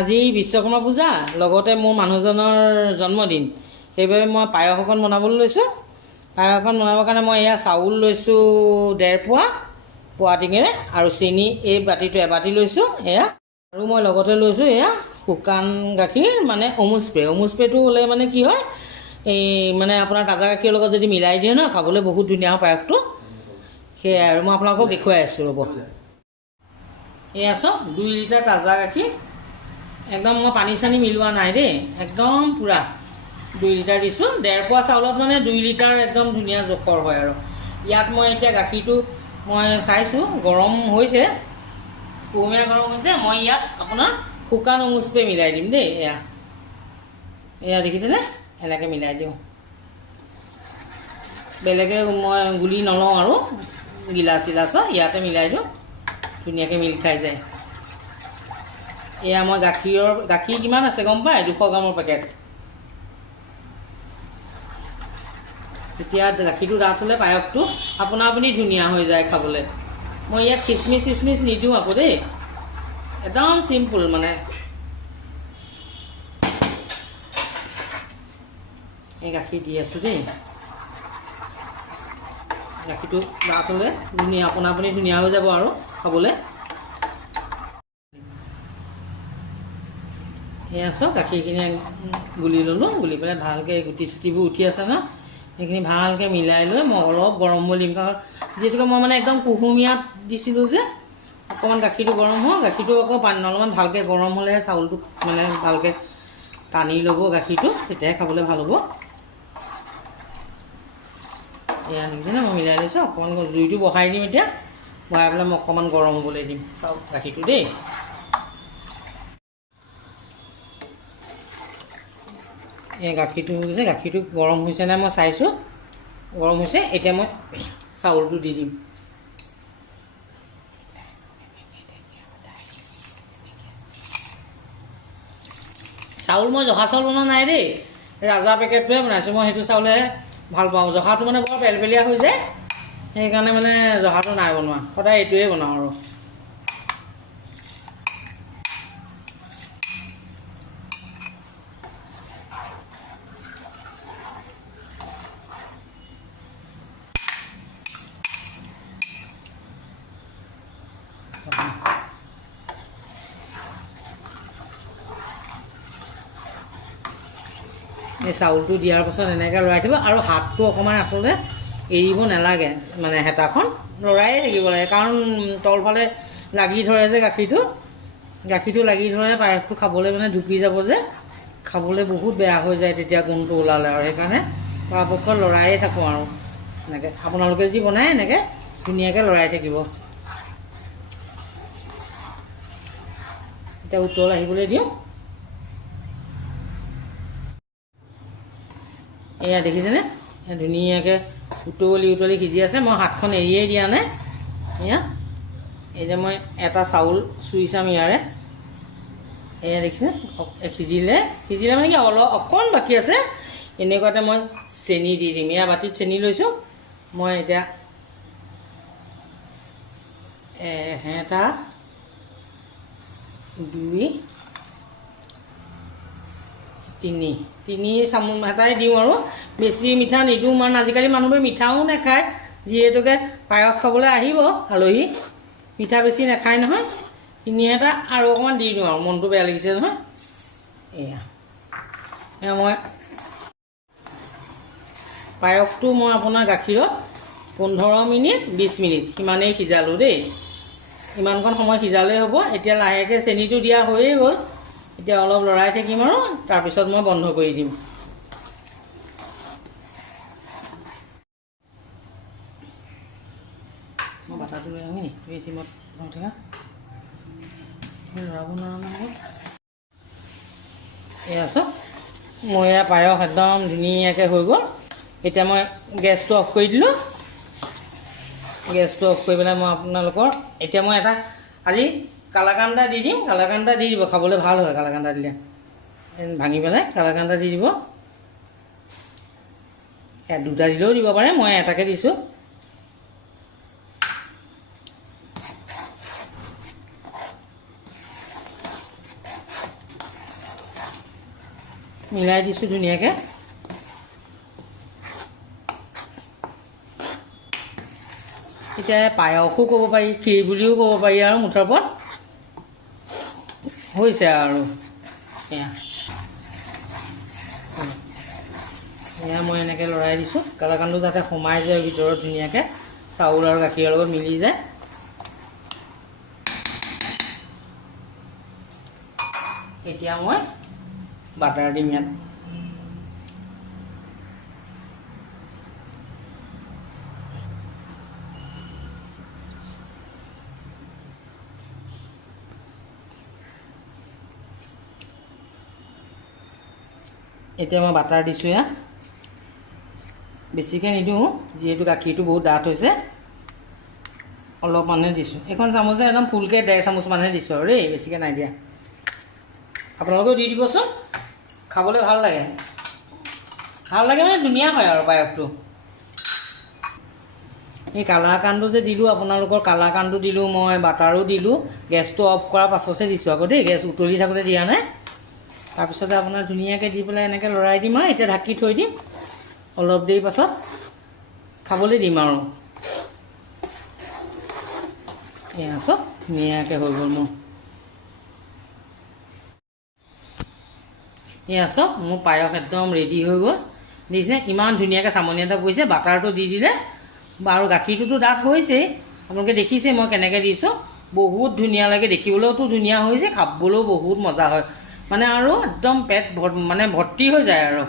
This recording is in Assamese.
আজি বিশ্বকৰ্মা পূজা লগতে মোৰ মানুহজনৰ জন্মদিন সেইবাবে মই পায়স অকণ বনাবলৈ লৈছোঁ। পায়স অকণ বনাবৰ কাৰণে মই এয়া চাউল লৈছোঁ 1.5 পোৱা পোৱা টিঙেৰে আৰু চেনি এই বাতিটো এবাতি লৈছোঁ এয়া। আৰু মই লগতে লৈছোঁ এয়া শুকান গাখীৰ মানে অমুল স্প্ৰেটো হ'লে মানে কি হয় এই মানে আপোনাৰ তাজা গাখীৰৰ লগত যদি মিলাই দিয়ে ন খাবলৈ বহুত ধুনীয়া হয় পায়সটো। সেয়াই আৰু মই আপোনালোকক দেখুৱাই আছোঁ ৰ'ব। এয়া চব 2 লিটাৰ তাজা গাখীৰ, একদম মই পানী চানী মিলোৱা নাই দেই, একদম পূৰা 2 লিটাৰ দিছোঁ। 1.5 পোৱা চাউলত মানে 2 লিটাৰ একদম ধুনীয়া জোখৰ হয়। আৰু ইয়াত মই এতিয়া গাখীৰটো মই চাইছোঁ গৰম হৈছে, কুহুমীয়া গৰম হৈছে। মই ইয়াত আপোনাৰ শুকান অমুল স্প্ৰে মিলাই দিম দেই। এয়া দেখিছেনে, এনেকৈ মিলাই দিওঁ। বেলেগে মই গুলি নলওঁ আৰু গিলাচ চিলাচত ইয়াতে মিলাই দিওঁ, ধুনীয়াকৈ মিল খাই যায়। এয়া মই গাখীৰ কিমান আছে গম পায়, 200 গ্ৰামৰ পেকেট। এতিয়া গাখীৰটো ডাঠ হ'লে পায়সটো আপোনা আপুনি ধুনীয়া হৈ যায় খাবলৈ। মই ইয়াত খিচমিচ নিদিওঁ আকৌ দেই, একদম চিম্পুল মানে। এই গাখীৰ দি আছোঁ দেই, গাখীৰটো ডাঠ হ'লে ধুনীয়া আপোনা আপুনি ধুনীয়া হৈ যাব আৰু খাবলৈ। এয়া চব গাখীৰখিনি গুলি ল'লোঁ, গুলি পেলাই ভালকৈ গুটি চুটিবোৰ উঠি আছে ন, সেইখিনি ভালকৈ মিলাই লৈ মই অলপ গৰম হৈ দিম। কাৰণ যিহেতুকে মই মানে একদম কুহুমীয়াত দিছিলোঁ যে, অকণমান গাখীৰটো গৰম হয়, গাখীৰটো আকৌ পানী অলপমান ভালকৈ গৰম হ'লেহে চাউলটো মানে ভালকৈ টানি ল'ব গাখীৰটো, তেতিয়াহে খাবলৈ ভাল হ'ব। এয়া দেখিছেনে মই মিলাই লৈছোঁ। অকণমান জুইটো বহাই দিম এতিয়া, বহাই পেলাই মই অকণমান গৰম হ'বলৈ দিম গাখীৰটো দেই। এই গাখীৰটো গৰম হৈছে নাই মই চাইছোঁ, গৰম হৈছে। এতিয়া মই চাউলটো দি দিম। চাউল মই জহা চাউল বনোৱা নাই দেই, ৰাজা পেকেটটোহে বনাইছোঁ। মই সেইটো চাউলেহে ভাল পাওঁ, জহাটো মানে বৰ পেলপেলীয়া হৈ যায়, সেইকাৰণে মানে জহাটো নাই বনোৱা, সদায় এইটোৱে বনাওঁ আৰু। এই চাউলটো দিয়াৰ পাছত এনেকৈ লৰাই থ'ব, আৰু হাতটো অকণমান আচলতে এৰিব নালাগে, মানে হেতাখন লৰায়ে থাকিব লাগে। কাৰণ তলফালে লাগি ধৰে যে গাখীৰটো লাগি ধৰে, পায়সটো খাবলৈ মানে ধুপি যাব যে, খাবলৈ বহুত বেয়া হৈ যায় তেতিয়া গোন্ধটো ওলালে। আৰু সেইকাৰণে পৰাপক্ষত লৰায়ে থাকোঁ আৰু এনেকৈ। আপোনালোকে যি বনায় এনেকৈ ধুনীয়াকৈ লৰাই থাকিব। এতিয়া উতল আহিবলৈ দিওঁ। এয়া দেখিছেনে, ধুনীয়াকৈ উতলি সিজি আছে। মই হাতখন এৰিয়েই দিয়া নাই। এতিয়া মই এটা চাউল চুই চাম ইয়াৰে। এয়া দেখিছেনে সিজিলে মানে কি অকণ বাকী আছে, এনেকুৱাতে মই চেনি দি দিম। এয়া বাতিত চেনি লৈছোঁ মই। এতিয়া 1 2 3 চামুচ এটাই দিওঁ, আৰু বেছি মিঠা নিদিওঁ। মানে আজিকালি মানুহবোৰে মিঠাও নাখায়, যিহেতুকে পায়স খাবলৈ আহিব আলহী, মিঠা বেছি নাখায় নহয়। 3 এটা আৰু অকণমান দি দিওঁ, আৰু মনটো বেয়া লাগিছে নহয়। এয়া মই পায়সটো মই আপোনাৰ গাখীৰত 15 মিনিট 20 মিনিট সিমানেই সিজালোঁ দেই। ইমানকণ সময় সিজালেই হ'ব। এতিয়া লাহেকৈ চেনিটো দিয়া হৈয়ে গ'ল, এতিয়া অলপ লৰাই থাকিম আৰু তাৰপিছত মই বন্ধ কৰি দিম। মই বাটাটো লৈ আহোঁ নি, তুমি চিমত থকা লৰাব নোৱাৰা নহয়। এয়া চব মই এয়া পায়স একদম ধুনীয়াকৈ হৈ গ'ল। এতিয়া মই গেছটো অফ কৰি দিলোঁ। গেছটো অফ কৰি পেলাই মই আপোনালোকৰ এতিয়া মই এটা আজি কালাকান্দা দি দিম। কালাকান্দা দি দিব, খাবলৈ ভাল হয় কালাকান্দা দিলে। ভাঙি পেলাই কালাকান্দা দি দিব। 2টা দিলেও দিব পাৰে, মই এটাকে দিছোঁ। মিলাই দিছোঁ ধুনীয়াকৈ। এতিয়া পায়সো ক'ব পাৰি, ক্ষীৰ বুলিও ক'ব পাৰি আৰু মুঠৰ ওপৰত হৈছে আৰু এয়া মই এনেকৈ লৰাই দিছোঁ কালাকান্দটো যাতে সোমাই যায় ভিতৰত ধুনীয়াকৈ, চাউল আৰু গাখীৰৰ লগত মিলি যায়। এতিয়া মই বাটাৰ দিম ইয়াত। এতিয়া মই বাটাৰ দিছোঁ এয়া, বেছিকৈ নিদিওঁ যিহেতু গাখীৰটো বহুত ডাঠ হৈছে, অলপমানহে দিছোঁ। এইখন চামুচে একদম ফুলকৈ 1.5 চামুচমানহে দিছোঁ আৰু দেই, বেছিকৈ নাই দিয়া। আপোনালোকেও দি দিবচোন, খাবলৈ ভাল লাগে। ভাল লাগে মানে ধুনীয়া হয় আৰু পায়সটো। এই কালাকান্দটো যে দিলোঁ আপোনালোকৰ, কালাকান্দটো দিলোঁ মই, বাটাৰো দিলোঁ। গেছটো অফ কৰাৰ পাছতহে দিছোঁ আকৌ দেই, গেছ উতলি থাকোঁতে দিয়া নাই। তাৰপিছতে আপোনাৰ ধুনীয়াকৈ দি পেলাই এনেকৈ লৰাই দিম আৰু এতিয়া ঢাকি থৈ দিম। অলপ দেৰি পাছত খাবলৈ দিম আৰু। এয়া চব ধুনীয়াকৈ হৈ গ'ল মোৰ। এয়া চব মোৰ পায়স একদম ৰেডি হৈ গ'ল। দেখিছেনে ইমান ধুনীয়াকৈ চামনি এটা পৰিছে। বাটাৰটো দি দিলে আৰু গাখীৰটোতো ডাঠ হৈছেই, আপোনালোকে দেখিছে মই কেনেকৈ দিছোঁ। বহুত ধুনীয়া লাগে, দেখিবলৈওতো ধুনীয়া হৈছে, খাবলৈও বহুত মজা হয় মানে, আৰু একদম পেট মানে ভৰ্তি হৈ যায় আৰু।